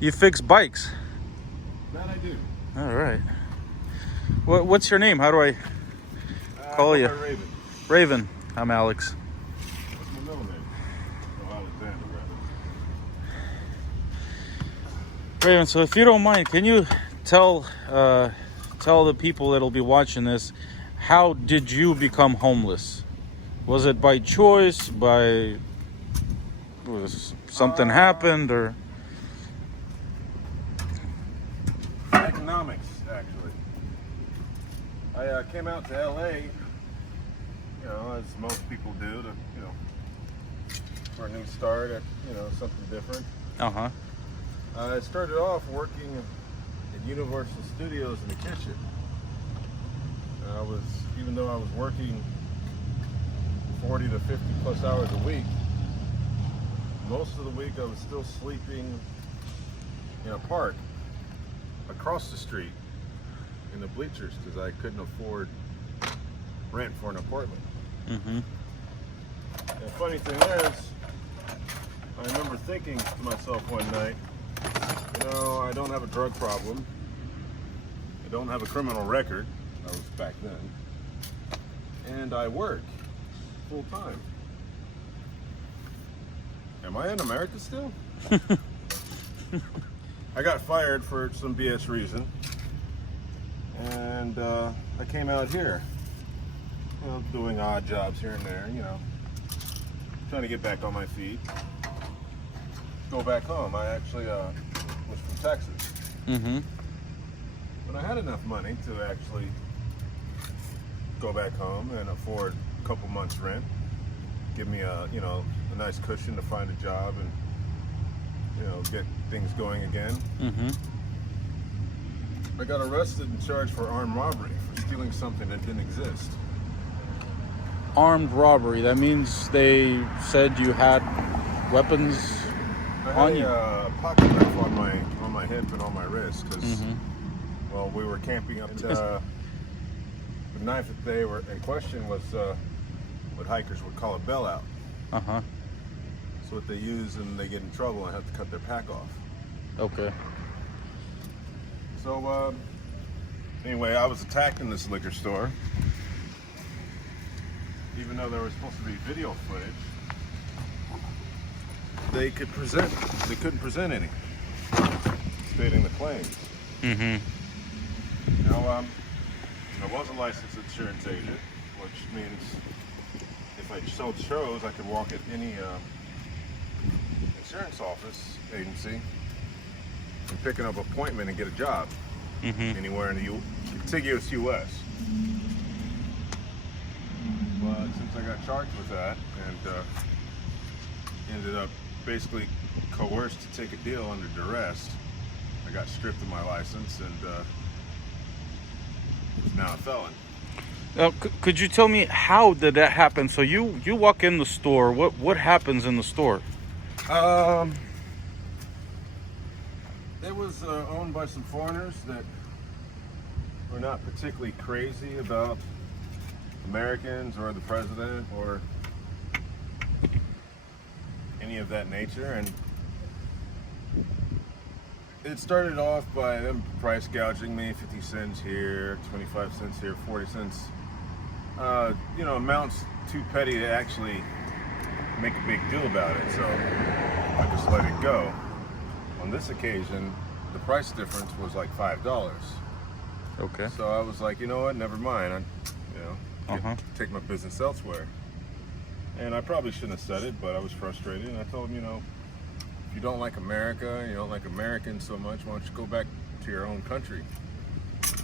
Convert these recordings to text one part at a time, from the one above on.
You fix bikes. That I do. All right. What's your name? How do I call you? Raven. Raven. I'm Alex. What's my middle name? Oh, Alexander, rather. Raven, so if you don't mind, can you tell the people that'll be watching this, how did you become homeless? Was it by choice? Was something happened, or? Economics, actually. I came out to LA, as most people do, to, for a new start at, something different. Uh-huh. I started off working at Universal Studios in the kitchen. Even though I was working 40 to 50 plus hours a week, most of the week I was still sleeping in a park across the street in the bleachers because I couldn't afford rent for an apartment. Mm-hmm. The funny thing is, I remember thinking to myself one night, I don't have a drug problem. I don't have a criminal record. That was back then. And I work full time. Am I in America still? I got fired for some BS reason. And I came out here, doing odd jobs here and there, trying to get back on my feet. Go back home. I actually was from Texas. Mm-hmm. But I had enough money to actually go back home and afford a couple months rent, give me a nice cushion to find a job and get things going again. Mm-hmm. I got arrested and charged for armed robbery for stealing something that didn't exist. Armed robbery. That means they said you had weapons on you. I had a pocket knife on my hip and on my wrist because, we were camping up. The knife that they were in question was what hikers would call a bailout. Uh-huh. It's what they use and they get in trouble and have to cut their pack off. Okay. So, anyway, I was attacked in this liquor store. Even though there was supposed to be video footage, they couldn't present any stating the claims. Mm-hmm. Now, I was a licensed insurance agent, which means if I so chose, I could walk at any insurance office agency and pick up an appointment and get a job anywhere in the contiguous U.S. But since I got charged with that and ended up basically coerced to take a deal under duress, I got stripped of my license and was now a felon. Now, could you tell me how did that happen? So you walk in the store. What happens in the store? It was owned by some foreigners that were not particularly crazy about Americans or the president or any of that nature, and it started off by them price gouging me, 50 cents here, 25 cents here, 40 cents. Amounts too petty to actually make a big deal about it, so I just let it go. On this occasion, the price difference was like $5. Okay. So I was like, you know what, never mind. Take my business elsewhere. And I probably shouldn't have said it, but I was frustrated, and I told him, if you don't like America, you don't like Americans so much, why don't you go back to your own country?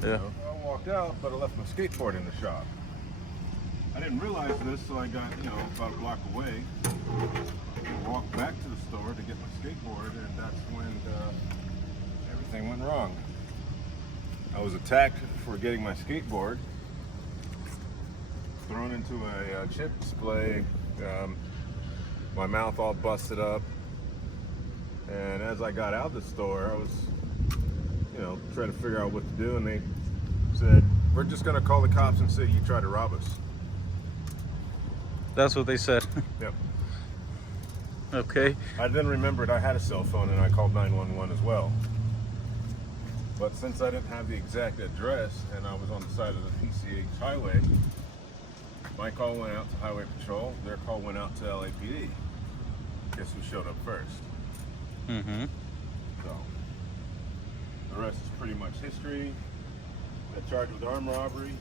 Yeah. I walked out, but I left my skateboard in the shop. I didn't realize this, so I got, about a block away. I walked back to the store to get my skateboard, and that's when everything went wrong. I was attacked for getting my skateboard, thrown into a chip display, my mouth all busted up, and as I got out of the store, I was, trying to figure out what to do, and they said, we're just going to call the cops and say you tried to rob us. That's what they said. Yep. Okay. I then remembered I had a cell phone and I called 911 as well. But since I didn't have the exact address and I was on the side of the PCH highway, my call went out to Highway Patrol, their call went out to LAPD. Guess who showed up first? Mm-hmm. So, the rest is pretty much history. Got charged with armed robbery,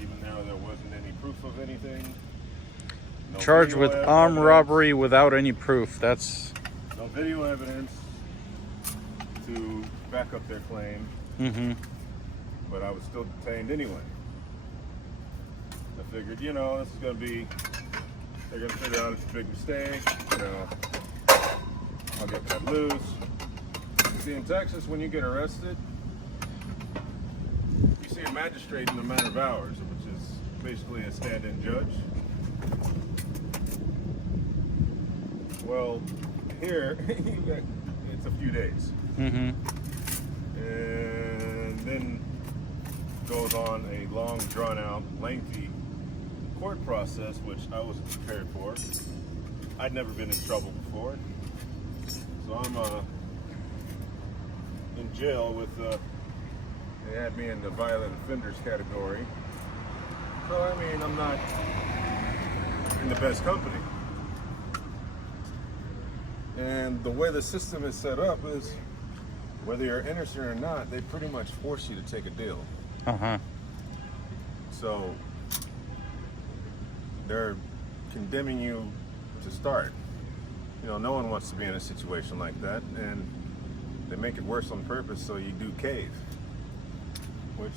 even though there wasn't any proof of anything. No Charged video with armed evidence. robbery without any proof. That's... No video evidence to back up their claim, Mm-hmm. but I was still detained anyway. I figured, you know, this is going to be, they're going to figure out it's a big mistake, you know, I'll get cut loose. See, in Texas, when you get arrested, you see a magistrate in a matter of hours, which is basically a stand-in judge. Well, here, it's a few days. Mm-hmm. And then goes on a long, drawn-out, lengthy court process, which I wasn't prepared for. I'd never been in trouble before, so I'm in jail with. They had me in the violent offenders category. So I mean, I'm not in the best company. And the way the system is set up is, whether you're innocent or not, they pretty much force you to take a deal. Uh-huh. So they're condemning you to start. You know, no one wants to be in a situation like that, and they make it worse on purpose so you do cave. Which,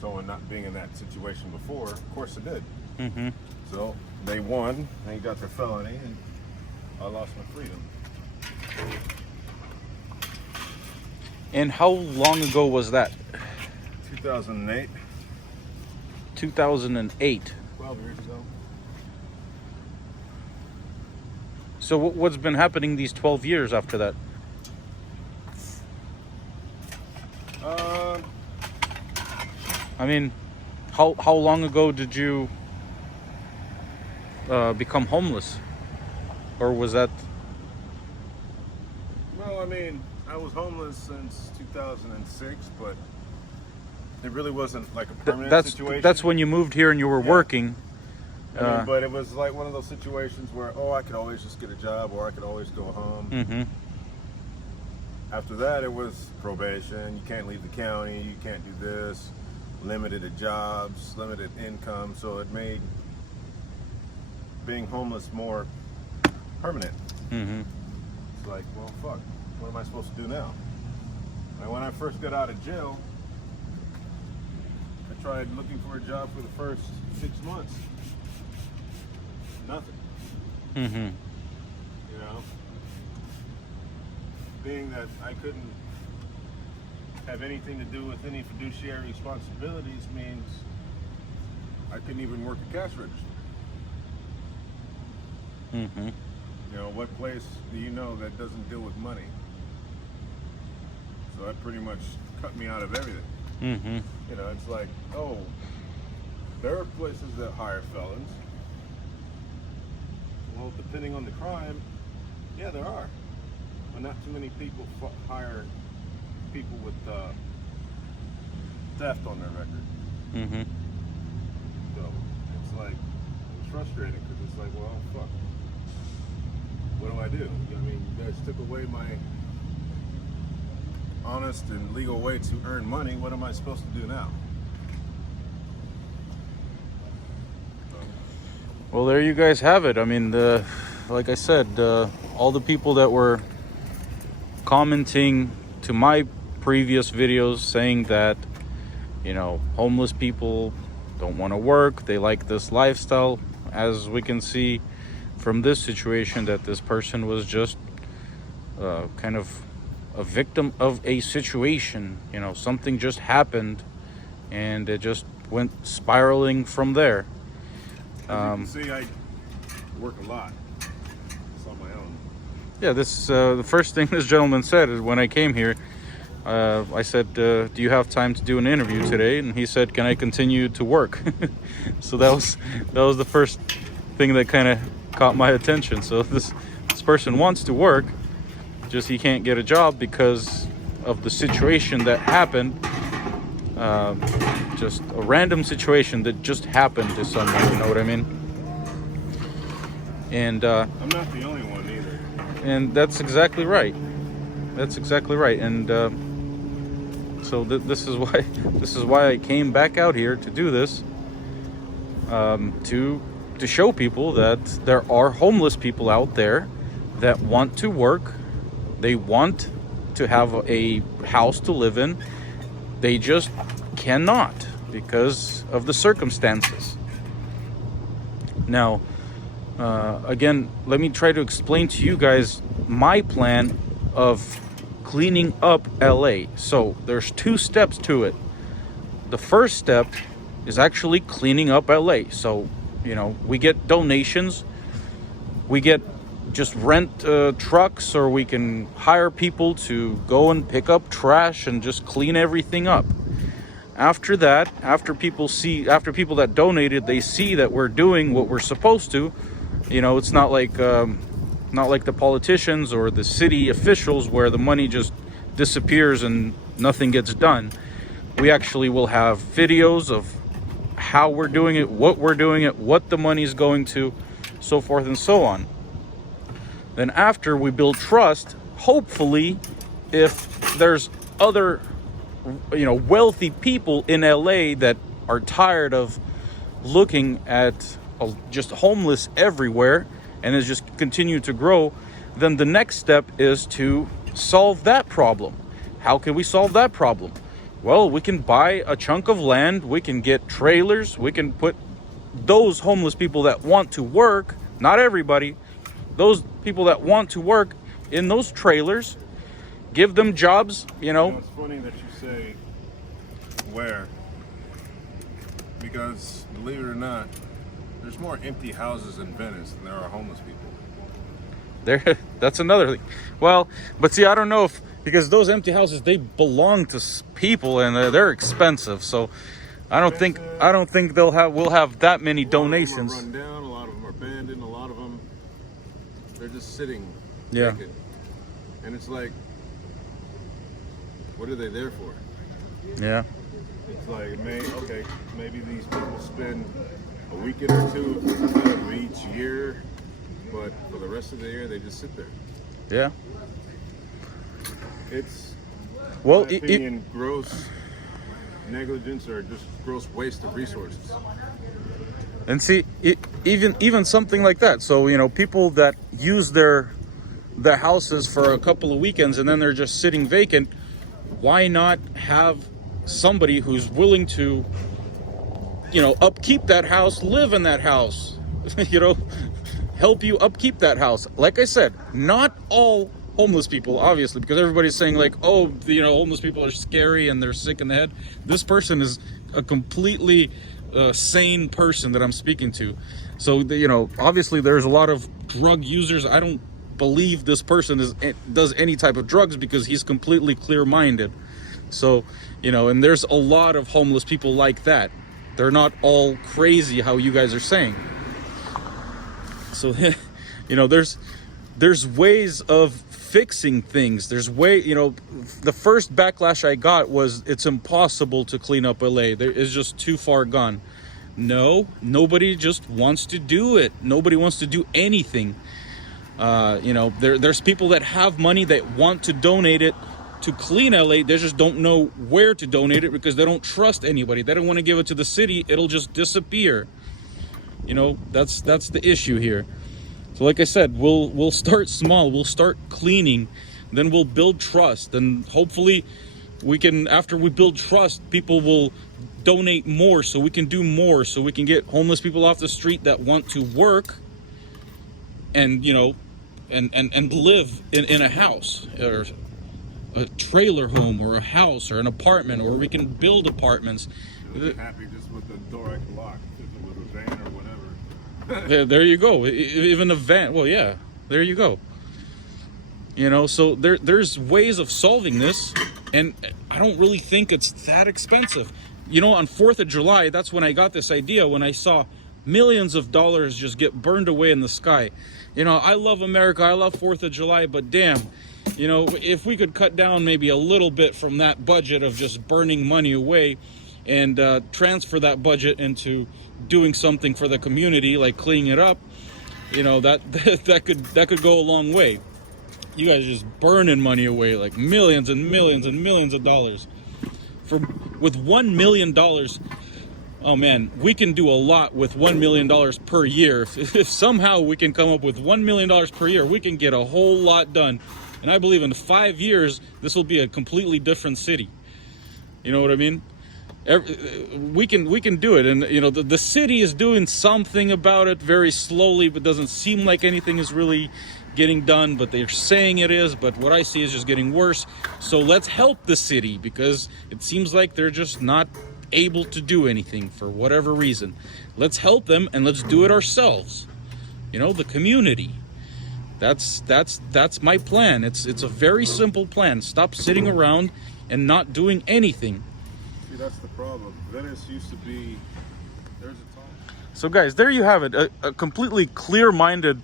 someone not being in that situation before, of course it did. Mm-hmm. So they won, they got their felony, and I lost my freedom. And how long ago was that? 2008. 2008. 12 years ago. So what's been happening these 12 years after that? I mean, how long ago did you become homeless? Or was that... Well, I mean, I was homeless since 2006, but it really wasn't like a permanent situation. That's when you moved here and you were working. I mean, but it was like one of those situations where, oh, I could always just get a job, or I could always go home. Mm-hmm. After that, it was probation. You can't leave the county. You can't do this. Limited jobs, limited income. So it made being homeless more permanent. Mm-hmm. It's like, well, fuck. What am I supposed to do now? And when I first got out of jail, I tried looking for a job for the first 6 months. Nothing. Mm-hmm. You know? Being that I couldn't have anything to do with any fiduciary responsibilities means I couldn't even work a cash register. Mm-hmm. You know, what place do you know that doesn't deal with money? So that pretty much cut me out of everything. Mm-hmm. You know, it's like, oh, there are places that hire felons. Well, depending on the crime, yeah, there are. But not too many people hire people with theft on their record. Mm-hmm. So it's like, it's frustrating because it's like, well, fuck. What do I do? I mean, you guys took away my honest and legal way to earn money. What am I supposed to do now? Well, there you guys have it. I mean, like I said, all the people that were commenting to my previous videos saying that, you know, homeless people don't want to work, they like this lifestyle, as we can see from this situation, that this person was just kind of a victim of a situation. You know, something just happened and it just went spiraling from there. As you can see, I work a lot. It's on my own. Yeah, this the first thing this gentleman said is when I came here, I said, do you have time to do an interview today? And he said, can I continue to work? So that was the first thing that kind of caught my attention. So this person wants to work, just he can't get a job because of the situation that happened. Just a random situation that just happened to someone, you know what I mean? And I'm not the only one either. and that's exactly right. That's exactly right. And so this is why I came back out here to do this, to show people that there are homeless people out there that want to work. They want to have a house to live in. They just cannot because of the circumstances. Now, again, let me try to explain to you guys my plan of cleaning up LA. So there's 2 steps to it. The first step is actually cleaning up LA. So, you know, we get donations, we get just rent trucks, or we can hire people to go and pick up trash and just clean everything up. After that, after people that donated, they see that we're doing what we're supposed to. You know, it's not like the politicians or the city officials where the money just disappears and nothing gets done. We actually will have videos of how we're doing it, what we're doing it, what the money's going to, so forth and so on. Then after we build trust, hopefully, if there's other, you know, wealthy people in LA that are tired of looking at just homeless everywhere and has just continued to grow, then the next step is to solve that problem. How can we solve that problem? Well, we can buy a chunk of land, we can get trailers, we can put those homeless people that want to work, not everybody, those people that want to work in those trailers, give them jobs, you know. It's funny that you say where, because believe it or not, there's more empty houses in Venice than there are homeless people. That's another thing. Well, but see, I don't know if, because those empty houses, they belong to people and they're expensive. So I don't think we'll have that many donations. A lot of them are run down, a lot of them are abandoned, a lot of them they're just sitting vacant. And it's like, what are they there for? Yeah. It's like, maybe these people spend a weekend or 2 out of each year, but for the rest of the year they just sit there. Yeah. It's, well, in my opinion, gross negligence or just gross waste of resources. And see, even something like that. So, you know, people that use their houses for a couple of weekends and then they're just sitting vacant, why not have somebody who's willing to, you know, upkeep that house, live in that house, you know, help you upkeep that house? Like I said, not all homeless people, obviously, because everybody's saying like, oh, you know, homeless people are scary and they're sick in the head. This person is a completely sane person that I'm speaking to. So, you know, obviously there's a lot of drug users. I don't believe this person does any type of drugs because he's completely clear-minded. So, you know, and there's a lot of homeless people like that. They're not all crazy how you guys are saying. So, you know, there's ways of fixing things. You know, the first backlash I got was it's impossible to clean up LA. It's just too far gone. No, nobody just wants to do it. Nobody wants to do anything. You know, there's people that have money that want to donate it to clean LA. They just don't know where to donate it because they don't trust anybody. They don't want to give it to the city. It'll just disappear. You know, that's the issue here. So like I said, we'll start small. We'll start cleaning, then we'll build trust, and hopefully we can, after we build trust, people will donate more so we can do more, so we can get homeless people off the street that want to work and, you know, and live in a house or a trailer home or a house or an apartment, or we can build apartments. I'd be happy just with the door I can lock, with a van or whatever. There you go. Even a van. Well, yeah, there you go. You know, so there's ways of solving this, and I don't really think it's that expensive. You know, on 4th of July, that's when I got this idea, when I saw millions of dollars just get burned away in the sky. You know, I love America, I love 4th of July, but damn, you know, if we could cut down maybe a little bit from that budget of just burning money away and transfer that budget into doing something for the community, like cleaning it up, you know, that could go a long way. You guys are just burning money away, like millions and millions and millions of dollars. With $1 million, oh man, we can do a lot with $1 million per year. If somehow we can come up with $1 million per year, we can get a whole lot done. And I believe in 5 years, this will be a completely different city. You know what I mean? We can do it. And you know, the city is doing something about it very slowly, but doesn't seem like anything is really getting done, but they're saying it is. But what I see is just getting worse. So let's help the city, because it seems like they're just not able to do anything for whatever reason. Let's help them, and let's do it ourselves. You know, the community. That's my plan. It's a very simple plan. Stop sitting around and not doing anything. See, that's the problem. Venice used to be, there's a time. So guys, there you have it. A completely clear-minded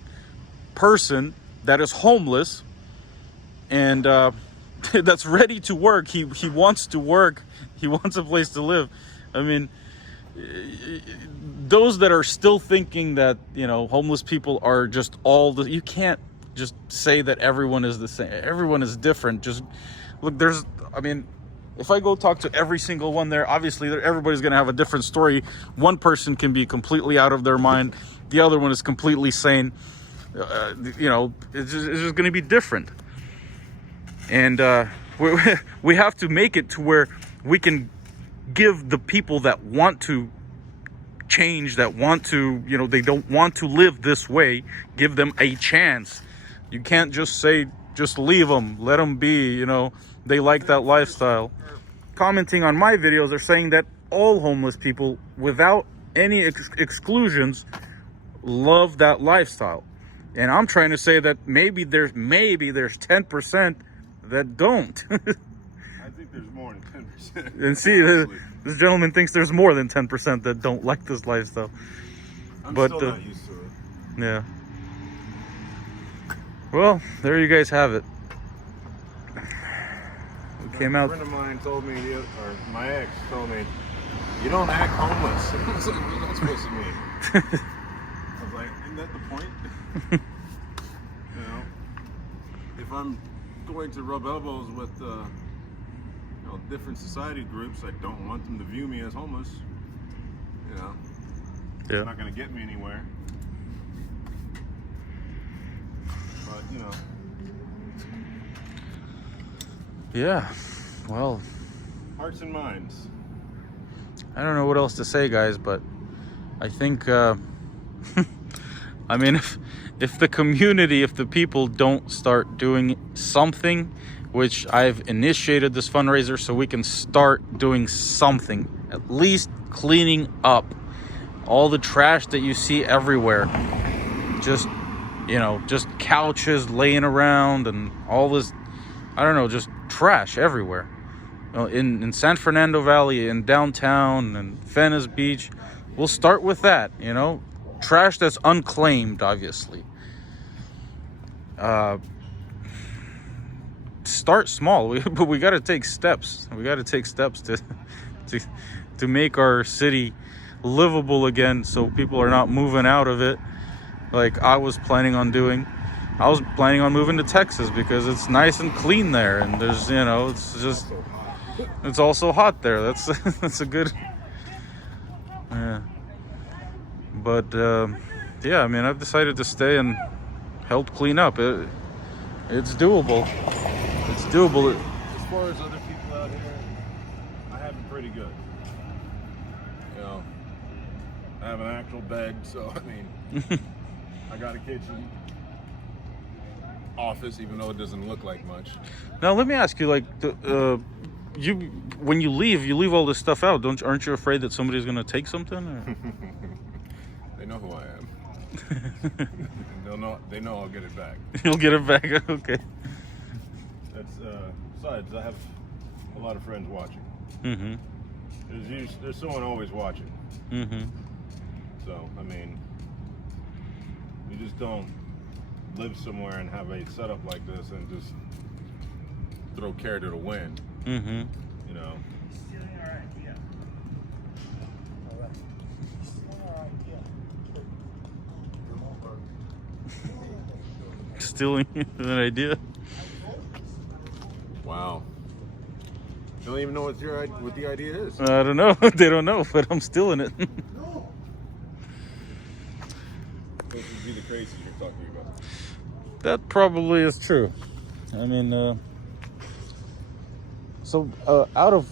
person that is homeless and that's ready to work. He wants to work. He wants a place to live. I mean, those that are still thinking that, you know, homeless people are just you can't just say that everyone is the same. Everyone is different. Just look, I mean, if I go talk to every single one there, obviously everybody's going to have a different story. One person can be completely out of their mind. The other one is completely sane. You know, it's just going to be different. And we have to make it to where we can give the people that want to change, that want to, you know, they don't want to live this way, give them a chance. You can't just say, just leave them, let them be, you know, they like that lifestyle. Commenting on my videos, they're saying that all homeless people, without any exclusions, love that lifestyle. And I'm trying to say that maybe there's 10% that don't. I think there's more than 10%. And see, this gentleman thinks there's more than 10% that don't like this lifestyle. I'm still not used to it. Yeah. Well, there you guys have it. We came out. A friend of mine told me, or my ex told me, you don't act homeless. I was like, what's that supposed to mean? I was like, isn't that the point? You know, if I'm going to rub elbows with you know, different society groups, I don't want them to view me as homeless. You know, Yeah. it's not going to get me anywhere. But you know. Yeah. Well, Hearts and minds. I don't know what else to say, guys, but I think I mean, if the community, if the people don't start doing something, which I've initiated this fundraiser so we can start doing something, at least cleaning up all the trash that you see everywhere. Just, you know, just couches laying around and all this, I don't know, just trash everywhere. You know, in San Fernando Valley, in downtown, and Venice Beach, we'll start with that, you know. Trash that's unclaimed, obviously. Start small, but we got to take steps. We got to take steps to make our city livable again, so people are not moving out of it like I was planning on doing. I was planning on moving to Texas because it's nice and clean there, and there's, you know, it's just, it's also hot there. That's a good, yeah. But yeah, I mean, I've decided to stay and help clean up. It's doable. It's doable. As far as other people out here, I have it pretty good. You know, I have an actual bed, so I mean, I got a kitchen, office, even though it doesn't look like much. Now, let me ask you, like, when you leave all this stuff out. Aren't you afraid that somebody's gonna take something? Or? They know who I am. They know I'll get it back. You'll get it back, okay. That's besides, I have a lot of friends watching. Mm-hmm. There's someone always watching. Mm-hmm. So, I mean, you just don't live somewhere and have a setup like this and just throw care to the wind. Mm-hmm. You know. Stealing our idea. All right. Stealing our idea. Stealing an idea. Wow. You don't even know what the idea is. I don't know. They don't know, but I'm stealing it. What would be the crazies you're talking about? That probably is true. I mean, so out of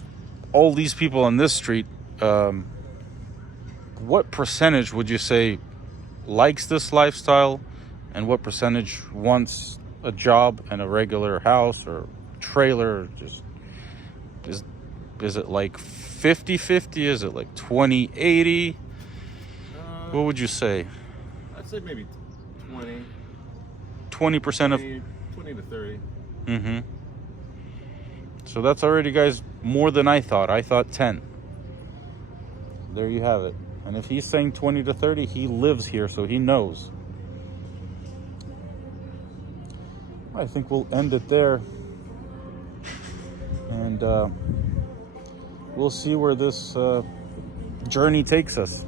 all these people on this street, what percentage would you say likes this lifestyle, and what percentage wants a job and a regular house or trailer? Just is it like 50-50? Is it like 20-80? What would you say? I'd say maybe 20. 20% of 20 to 30. Mm-hmm. So that's already, guys, more than I thought. I thought 10. There you have it. And if he's saying 20 to 30, he lives here, so he knows. I think we'll end it there. And we'll see where this journey takes us.